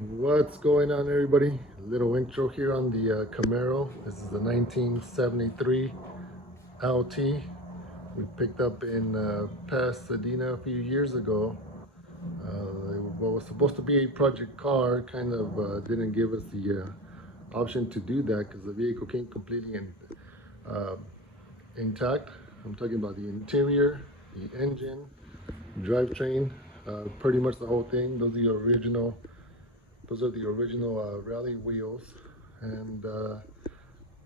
What's going on, everybody? A little intro here on the Camaro. This is the 1973 LT we picked up in Pasadena a few years ago. What was supposed to be a project car kind of didn't give us the option to do that because the vehicle came completely uh, intact. I'm talking about the interior, the engine, drivetrain, pretty much the whole thing. Those are the original rally wheels, and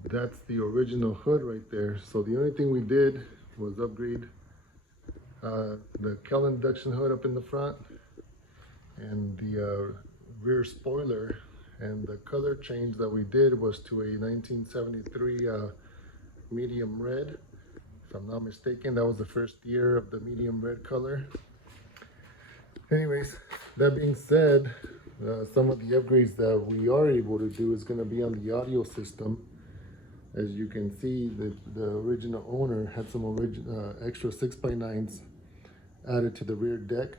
that's the original hood right there. So the only thing we did was upgrade the Kell induction hood up in the front and the rear spoiler. And the color change that we did was to a 1973 medium red. If I'm not mistaken, that was the first year of the medium red color. Anyways, that being said, some of the upgrades that we are able to do is going to be on the audio system. As you can see, the original owner had some extra 6x9s added to the rear deck.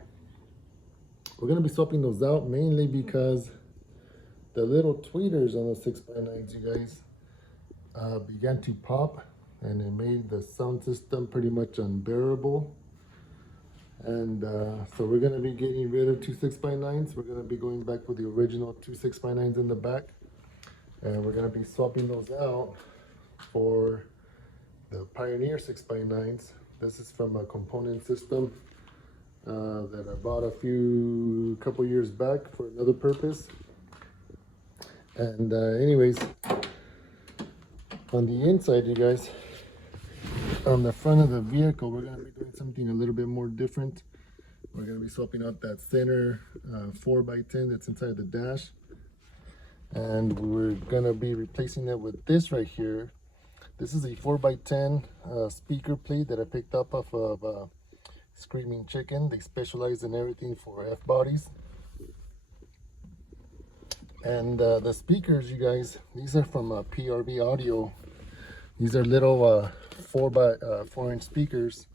We're going to be swapping those out mainly because the little tweeters on the 6x9s, you guys, began to pop, and it made the sound system pretty much unbearable. And so we're going to be getting rid of two 6x9s. We're going to be going back with the original two 6x9s in the back, and we're going to be swapping those out for the Pioneer 6x9s. This is from a component system that I bought a couple years back for another purpose. And anyways, on the inside, you guys, on the front of the vehicle, we're going to be doing something a little bit more different. We're going to be swapping out that center 4x10 that's inside the dash, and we're going to be replacing it with this right here. This is a 4x10 speaker plate that I picked up off of Screaming Chicken. They specialize in everything for F-bodies. And the speakers, you guys, these are from PRB Audio. These are little 4x4-inch speakers,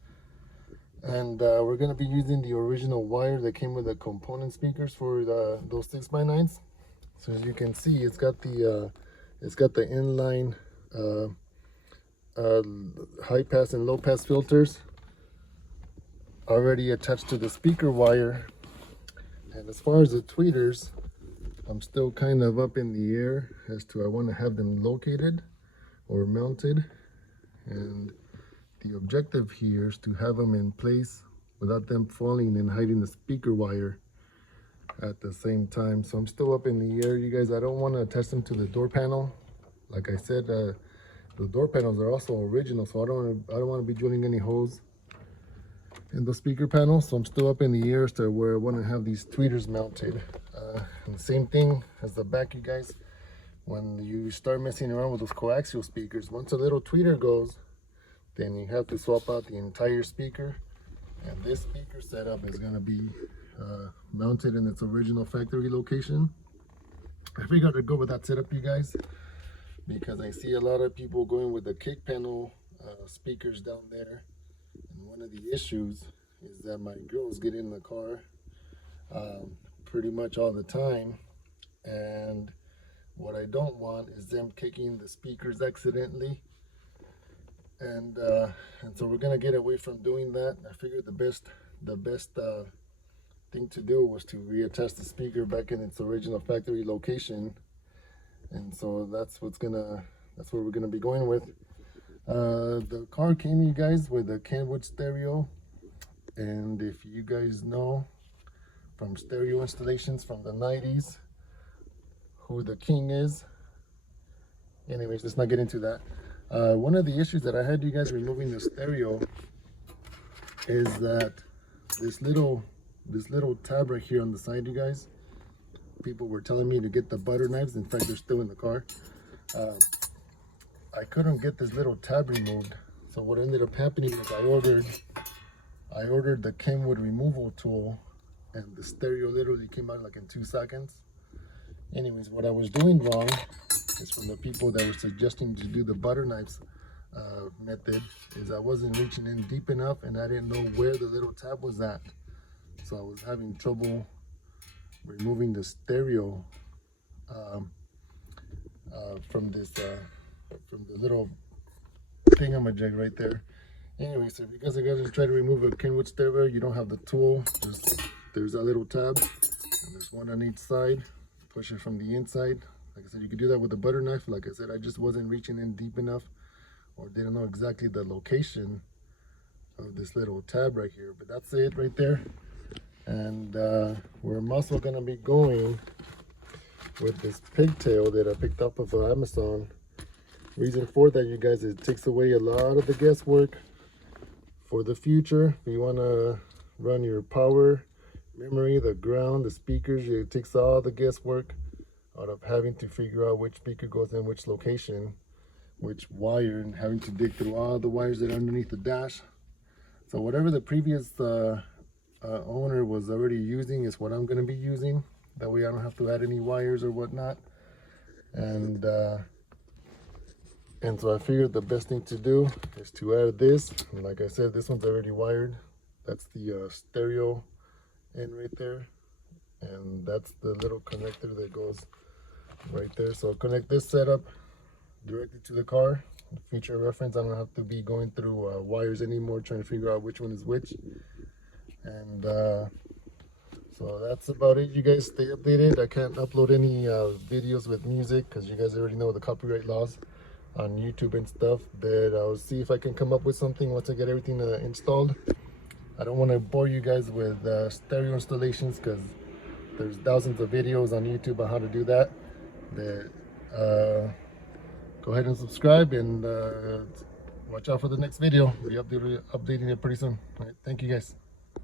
and we're going to be using the original wire that came with the component speakers for those 6x9s. So as you can see, it's got the inline high pass and low pass filters already attached to the speaker wire. And as far as the tweeters, I'm still kind of up in the air as to I want to have them located or mounted, and the objective here is to have them in place without them falling and hiding the speaker wire at the same time. So I'm still up in the air, you guys. I don't want to attach them to the door panel. Like I said, the door panels are also original, so I don't want to be drilling any holes in the speaker panel. So I'm still up in the air as to where I want to have these tweeters mounted. And the same thing as the back, you guys. When you start messing around with those coaxial speakers, once a little tweeter goes, then you have to swap out the entire speaker. And this speaker setup is going to be mounted in its original factory location. I figured I'd go with that setup, you guys, because I see a lot of people going with the kick panel speakers down there. And one of the issues is that my girls get in the car pretty much all the time, and what I don't want is them kicking the speakers accidentally, and so we're gonna get away from doing that. I figured the best thing to do was to reattach the speaker back in its original factory location, and so that's what we're gonna be going with. The car came, you guys, with a Kenwood stereo, and if you guys know from stereo installations from the 90s who the king is. Anyways, let's not get into that. One of the issues that I had, you guys, removing the stereo is that this little tab right here on the side, you guys, people were telling me to get the butter knives. In fact, they're still in the car. I couldn't get this little tab removed, so what ended up happening is I ordered the Kenwood removal tool, and the stereo literally came out like in 2 seconds. Anyways, what I was doing wrong is, from the people that were suggesting to do the butter knives method, is I wasn't reaching in deep enough, and I didn't know where the little tab was at. So I was having trouble removing the stereo from this from the little thingamajig right there. Anyway, so if you guys are going to try to remove a Kenwood stereo, you don't have the tool, just there's that little tab and there's one on each side. Push it from the inside. Like I said, you could do that with a butter knife. Like I said, I just wasn't reaching in deep enough or didn't know exactly the location of this little tab right here, but that's it right there. And we're also going to be going with this pigtail that I picked up of Amazon. Reason for that, you guys, it takes away a lot of the guesswork for the future. If you want to run your power, memory, the ground, the speakers, it takes all the guesswork out of having to figure out which speaker goes in which location, which wire, and having to dig through all the wires that are underneath the dash. So whatever the previous owner was already using is what I'm going to be using. That way I don't have to add any wires or whatnot. And so I figured the best thing to do is to add this. And like I said, this one's already wired. That's the stereo end right there. And that's the little connector that goes right there. So I'll connect this setup directly to the car. For future reference, I don't have to be going through wires anymore trying to figure out which one is which. And so that's about it. You guys stay updated. I can't upload any videos with music because you guys already know the copyright laws on YouTube and stuff, but I'll see if I can come up with something once I get everything installed. I don't want to bore you guys with stereo installations because there's thousands of videos on YouTube on how to do that. But go ahead and subscribe and watch out for the next video. We'll be updating it pretty soon. All right, thank you guys.